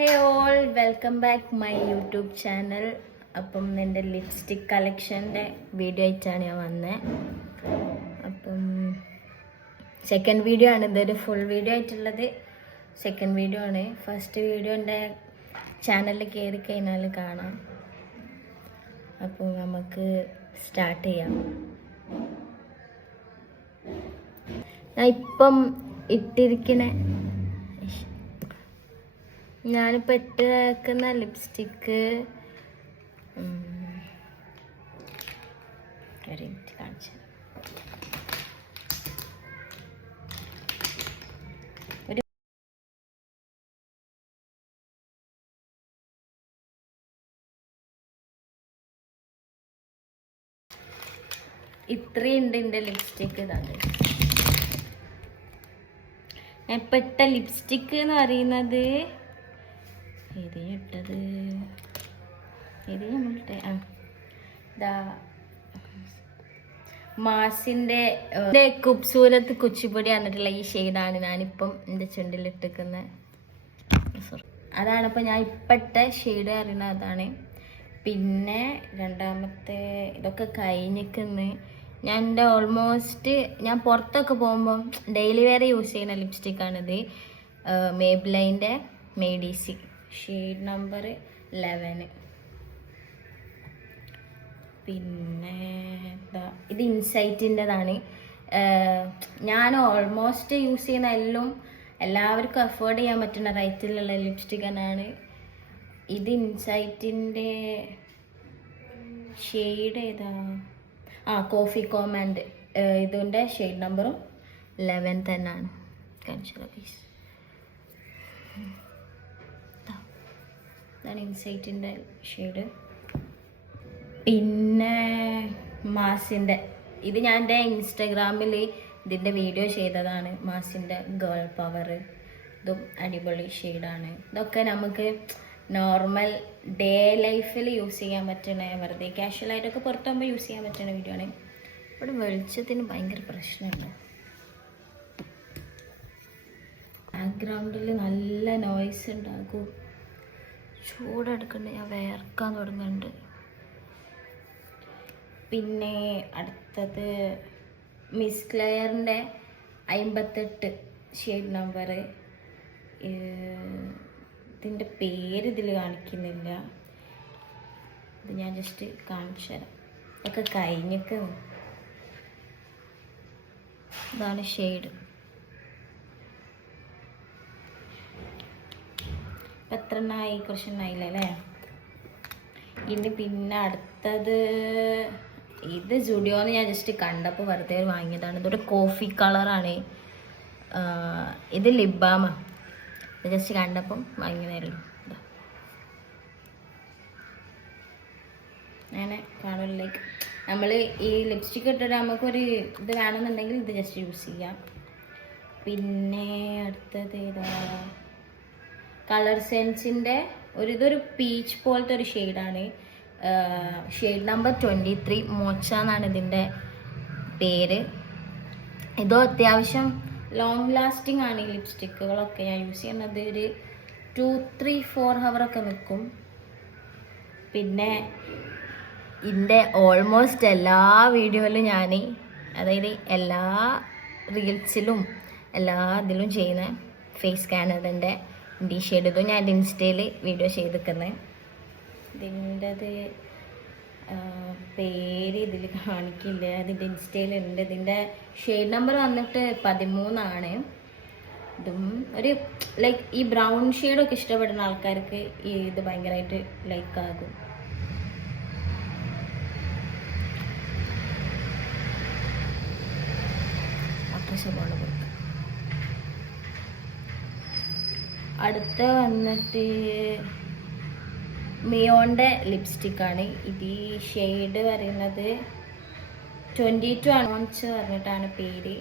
Hey all, welcome back my YouTube channel. അപ്പം എൻ്റെ lipstick കളക്ഷൻ്റെ video ആയിട്ടാണ് ഞാൻ വന്നത്. അപ്പം സെക്കൻഡ് വീഡിയോ ആണ്, ഇതൊരു ഫുൾ വീഡിയോ ആയിട്ടുള്ളത് സെക്കൻഡ് വീഡിയോ ആണ്. ഫസ്റ്റ് വീഡിയോ എൻ്റെ ചാനലിൽ കയറി കഴിഞ്ഞാൽ കാണാം. അപ്പോൾ നമുക്ക് സ്റ്റാർട്ട് ചെയ്യാം. ഞാൻ ഇപ്പം ഇട്ടിരിക്കണ ഞാനിപ്പോൾ ഇട്ട് വെക്കുന്ന ലിപ്സ്റ്റിക്ക് ഒരു മിനിറ്റ് കാണിച്ചു. ഇത്രയുണ്ട് എൻ്റെ ലിപ്സ്റ്റിക്ക്. ഇതാണ് ഞാൻ ഇപ്പം ഇട്ട ലിപ്സ്റ്റിക്ക് എന്ന് പറയുന്നത്. ഇട്ടത് നമ്മളുടെ മാസിൻ്റെ ഖൂബ്സൂരത്ത് കുച്ചിപ്പൊടി പറഞ്ഞിട്ടുള്ള ഈ ഷെയ്ഡാണ് ഞാനിപ്പം എൻ്റെ ചുണ്ടിലിട്ടിരിക്കുന്നത്. അതാണിപ്പോൾ ഞാൻ ഇപ്പോഴത്തെ ഷെയ്ഡ് അറിയുന്നത് അതാണ്. പിന്നെ രണ്ടാമത്തെ ഇതൊക്കെ കഴിഞ്ഞിരിക്കുന്നു. ഞാൻ എൻ്റെ ഓൾമോസ്റ്റ് ഞാൻ പുറത്തൊക്കെ പോകുമ്പം ഡെയിലി വെയർ യൂസ് ചെയ്യുന്ന ലിപ്സ്റ്റിക്കാണിത്. മേബ്ലൈൻ്റെ മെയ്ഡീസി ഷെയ്ഡ് നമ്പർ 11. പിന്നെ ഇത് ഇൻസൈറ്റിൻ്റെതാണ്. ഞാൻ ഓൾമോസ്റ്റ് യൂസ് ചെയ്യുന്ന എല്ലാവർക്കും അഫോർഡ് ചെയ്യാൻ പറ്റുന്ന റേറ്റിലുള്ള ലിപ്സ്റ്റിക് തന്നെയാണ് ഇത്. ഇൻസൈറ്റിൻ്റെ ഷെയ്ഡ് ഏതാ? കോഫി കോമാൻഡ്. ഇതിൻ്റെ ഷെയ്ഡ് നമ്പറും 11 തന്നെയാണ്. കാണിച്ചാലോ പ്ലീസ്. ഇതാണ് ഇൻസൈറ്റിൻ്റെ ഷെയ്ഡ്. പിന്നെ മാസിൻ്റെ ഇത് ഞാൻ എൻ്റെ ഇൻസ്റ്റഗ്രാമിൽ ഇതിൻ്റെ വീഡിയോ ചെയ്തതാണ്. മാസിൻ്റെ ഗേൾ പവർ. ഇതും അടിപൊളി ഷെയ്ഡാണ്. ഇതൊക്കെ നമുക്ക് നോർമൽ ഡേ ലൈഫിൽ യൂസ് ചെയ്യാൻ പറ്റുന്ന, വെറുതെ കാഷ്വലായിട്ടൊക്കെ പുറത്താകുമ്പോൾ യൂസ് ചെയ്യാൻ പറ്റുന്ന വീഡിയോ ആണ്. ഇവിടെ വെളിച്ചത്തിന് ഭയങ്കര പ്രശ്നമുണ്ട്. ബാക്ക്ഗ്രൗണ്ടിൽ നല്ല നോയ്സ് ഉണ്ടാകും. ചൂടെടുക്കണ്ട്, ഞാൻ വേർക്കാൻ തുടങ്ങുന്നുണ്ട്. പിന്നെ അടുത്തത് മിസ് ക്ലെയറിൻ്റെ 58 ഷെയ്ഡ് നമ്പർ. ഇതിൻ്റെ പേര് ഇതിൽ കാണിക്കുന്നില്ല. ഇത് ഞാൻ ജസ്റ്റ് കാണിച്ചു തരാം. ഇതൊക്കെ കഴിഞ്ഞിട്ട് ഇതാണ് ഷെയ്ഡ്. എത്ര എണ്ണമായി? കുറച്ച് എണ്ണായില്ല അല്ലേ? ഇനി പിന്നെ അടുത്തത് ഇത് ജുഡിയോന്ന് ഞാൻ ജസ്റ്റ് കണ്ടപ്പോൾ വെറുതെ വാങ്ങിയതാണ്. ഇതൊരു കോഫി കളറാണ്. ഇത് ലിബാമ. ഇത് ജസ്റ്റ് കണ്ടപ്പം വാങ്ങിയതായിരുന്നു. അങ്ങനെ കാണും. ലൈക്ക് നമ്മൾ ഈ ലിപ്സ്റ്റിക് ഇട്ടിട്ട് നമുക്കൊരു ഇത് വേണമെന്നുണ്ടെങ്കിൽ ഇത് ജസ്റ്റ് യൂസ് ചെയ്യാം. പിന്നെ അടുത്തത് ഏതാ? കളർ സെൻസിൻ്റെ ഇതൊരു പീച്ച് പോലത്തെ ഒരു ഷെയ്ഡാണ്. Shade number 23. മോച്ച എന്നാണ് ഇതിൻ്റെ പേര്. ഇതോ അത്യാവശ്യം ലോങ് ലാസ്റ്റിംഗ് ആണ്. ഈ ലിപ്സ്റ്റിക്കുകളൊക്കെ ഞാൻ യൂസ് ചെയ്യുന്നത് ഒരു 2-3-4 ഹവറൊക്കെ നിൽക്കും. പിന്നെ ഇതിൻ്റെ ഓൾമോസ്റ്റ് എല്ലാ വീഡിയോയിലും ഞാൻ, അതായത് എല്ലാ റീൽസിലും എല്ലാ ഇതിലും ചെയ്യുന്ന ഫേസ് സ്കാനറിൻ്റെ ഡി ഷെയ്ഡ്. ഇതും ഞാൻ എൻ്റെ ഇൻസ്റ്റയിൽ വീഡിയോ ചെയ്തിരിക്കുന്നത്. ഇതിൻ്റെത് പേര് ഇതിൽ കാണിക്കില്ല. അതിൻ്റെ ഇൻസ്റ്റയിലുണ്ട്. ഇതിൻ്റെ ഷെയ്ഡ് നമ്പർ വന്നിട്ട് 13 ആണ്. ഇതും ഒരു ലൈക്ക് ഈ ബ്രൗൺ ഷെയ്ഡൊക്കെ ഇഷ്ടപ്പെടുന്ന ആൾക്കാർക്ക് ഈ ഇത് ഭയങ്കരമായിട്ട് ലൈക്കാകും. അത്രശമാണ്. അടുത്ത വന്നിട്ട് മിയോൻ്റെ ലിപ്സ്റ്റിക്കാണ്. ഇത് ഈ ഷെയ്ഡ് പറയുന്നത് 22 ആണ് പറഞ്ഞിട്ടാണ് പേര്.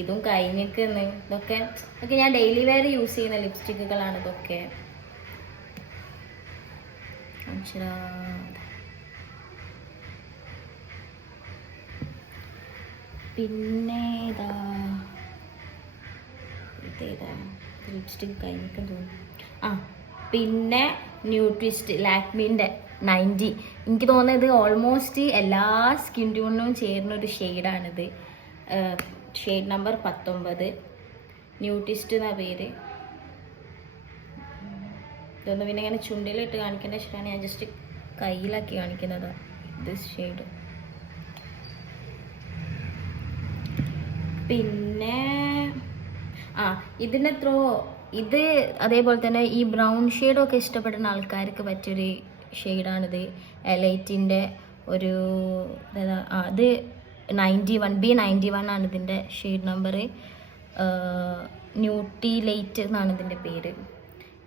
ഇതും കഴിഞ്ഞിരിക്കുന്നു. ഇതൊക്കെ ഞാൻ ഡെയിലി വെയർ യൂസ് ചെയ്യുന്ന ലിപ്സ്റ്റിക്കുകളാണ് ഇതൊക്കെ. പിന്നെ ഇതേതാ ലിപ്സ്റ്റിക് കഴിഞ്ഞിരിക്കും തോന്നുന്നു. പിന്നെ ന്യൂട്രിസ്റ്റ് ലാക്മീൻ്റെ 90. എനിക്ക് തോന്നുന്നത് ഇത് ഓൾമോസ്റ്റ് എല്ലാ സ്കിൻ ട്യൂണിനും ചേരുന്ന ഒരു ഷെയ്ഡാണിത്. ഷെയ്ഡ് നമ്പർ 19, ന്യൂട്രിസ്റ്റ് എന്നാ പേര്. ഇതൊന്നും പിന്നെ ഇങ്ങനെ ചുണ്ടിലിട്ട് കാണിക്കേണ്ട ഇഷ്ടമാണ്, ഞാൻ ജസ്റ്റ് കയ്യിലാക്കി കാണിക്കുന്നത്. This shade. പിന്നെ ഇതിനെത്രോ ഇത് അതേപോലെ തന്നെ ഈ ബ്രൗൺ ഷെയ്ഡൊക്കെ ഇഷ്ടപ്പെടുന്ന ആൾക്കാർക്ക് പറ്റിയൊരു ഷെയ്ഡാണിത്. എലൈറ്റിൻ്റെ ഒരു അത് 91 B91 ആണ് ഇതിൻ്റെ ഷെയ്ഡ് നമ്പർ. ന്യൂട്ടി ലൈറ്റ് എന്നാണ് ഇതിൻ്റെ പേര്.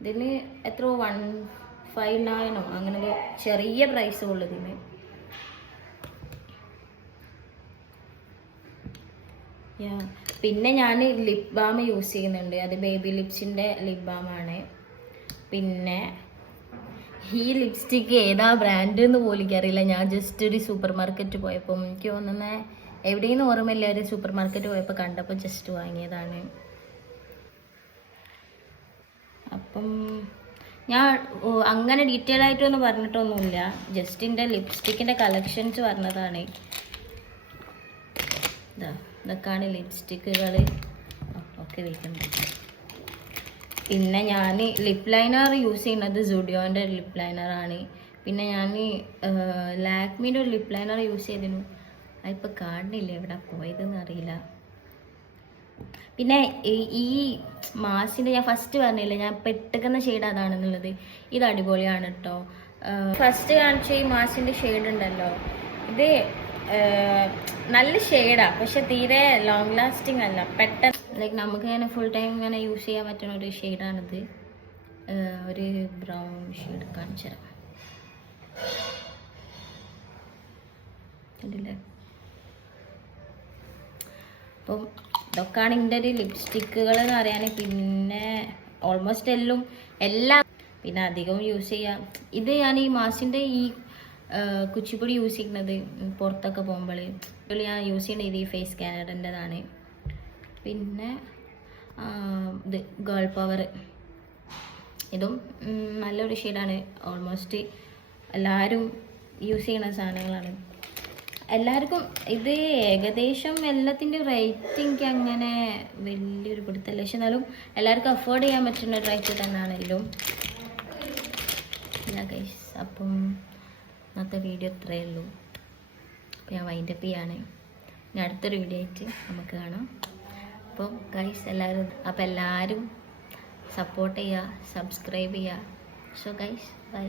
ഇതിന് എത്രയോ 159 അങ്ങനെ ഒരു ചെറിയ പ്രൈസ് ഉള്ളതിന്. പിന്നെ ഞാൻ ലിപ് ബാം യൂസ് ചെയ്യുന്നുണ്ട്. അത് ബേബി ലിപ്സിൻ്റെ ലിപ് ബാമാണ്. പിന്നെ ഈ ലിപ്സ്റ്റിക്ക് ഏതാ ബ്രാൻഡ് എന്ന് പോലും എനിക്കറിയില്ല. ഞാൻ ജസ്റ്റ് ഒരു സൂപ്പർ മാർക്കറ്റ് പോയപ്പോൾ, എനിക്ക് തോന്നുന്നത് എവിടെയെന്ന് ഓർമ്മയില്ല, ഒരു സൂപ്പർ മാർക്കറ്റ് പോയപ്പോൾ കണ്ടപ്പോൾ ജസ്റ്റ് വാങ്ങിയതാണ്. അപ്പം ഞാൻ അങ്ങനെ ഡീറ്റെയിൽ ആയിട്ടൊന്നും പറഞ്ഞിട്ടൊന്നുമില്ല, ജസ്റ്റ് എൻ്റെ ലിപ്സ്റ്റിക്കിൻ്റെ കളക്ഷൻസ് പറഞ്ഞതാണ്. ഇതൊക്കെയാണ് ലിപ്സ്റ്റിക്കുകൾ ഒക്കെ വയ്ക്കുന്നത്. പിന്നെ ഞാൻ ലിപ് ലൈനർ യൂസ് ചെയ്യുന്നത് സുഡിയോൻ്റെ ലിപ് ലൈനറാണ്. പിന്നെ ഞാൻ ലാക്മീൻ്റെ ഒരു ലിപ് ലൈനർ യൂസ് ചെയ്തിരുന്നു, അതിപ്പോൾ കാണുന്നില്ല, എവിടെ പോയതെന്ന് അറിയില്ല. പിന്നെ ഈ മാസിൻ്റെ ഞാൻ ഫസ്റ്റ് പറഞ്ഞില്ലേ, ഞാൻ പെട്ടെന്ന ഷെയ്ഡ് അതാണെന്നുള്ളത്. ഇത് അടിപൊളിയാണ് കേട്ടോ. ഫസ്റ്റ് കാണിച്ച ഈ മാസിൻ്റെ ഷെയ്ഡ് ഉണ്ടല്ലോ, ഇത് നല്ല ഷെയ്ഡാണ്, പക്ഷെ തീരെ ലോങ് ലാസ്റ്റിംഗ് അല്ല. പെട്ടെന്ന് ലൈക്ക് നമുക്ക് ഇങ്ങനെ ഫുൾ ടൈം ഇങ്ങനെ യൂസ് ചെയ്യാൻ പറ്റുന്ന ഒരു ഷെയ്ഡാണിത്. ഒരു ബ്രൗൺ ഷെയ്ഡ് കാണിച്ചു തരാം. കണ്ടില്ലേ? അപ്പം ഇതൊക്കെയാണ് എൻ്റെ ഒരു ലിപ്സ്റ്റിക്കുകൾ എന്ന് പറയാൻ. പിന്നെ ഓൾമോസ്റ്റ് എല്ലാം പിന്നെ അധികം യൂസ് ചെയ്യാം. ഇത് ഞാൻ ഈ മാസിൻ്റെ ഈ കുച്ചിപ്പൊടി യൂസ് ചെയ്യുന്നത് പുറത്തൊക്കെ പോകുമ്പോൾ ഞാൻ യൂസ് ചെയ്യുന്നത് ഇത് ഈ ഫേസ് കാനഡൻ്റെതാണ്. പിന്നെ ഇത് ഗേൾ പവർ, ഇതും നല്ലൊരു ഷെയ്ഡാണ്. ഓൾമോസ്റ്റ് എല്ലാവരും യൂസ് ചെയ്യുന്ന സാധനങ്ങളാണ്. എല്ലാവർക്കും ഇത് ഏകദേശം എല്ലാത്തിൻ്റെ റേറ്റ് എനിക്ക് അങ്ങനെ വലിയൊരു പിടുത്തല്ല, പക്ഷെ എന്നാലും എല്ലാവർക്കും അഫോർഡ് ചെയ്യാൻ പറ്റുന്ന റേറ്റ് തന്നെയാണല്ലോ. ഗൈസ്, അപ്പം ഇന്നത്തെ വീഡിയോ ഇത്രയേ ഉള്ളൂ. ഞാൻ വൈൻഡപ്പ് ചെയ്യാണ്. ഇനി അടുത്തൊരു വീഡിയോ ആയിട്ട് നമുക്ക് കാണാം. അപ്പോൾ ഗൈസ് എല്ലാവരും സപ്പോർട്ട് ചെയ്യുക, സബ്സ്ക്രൈബ് ചെയ്യുക. So guys, by.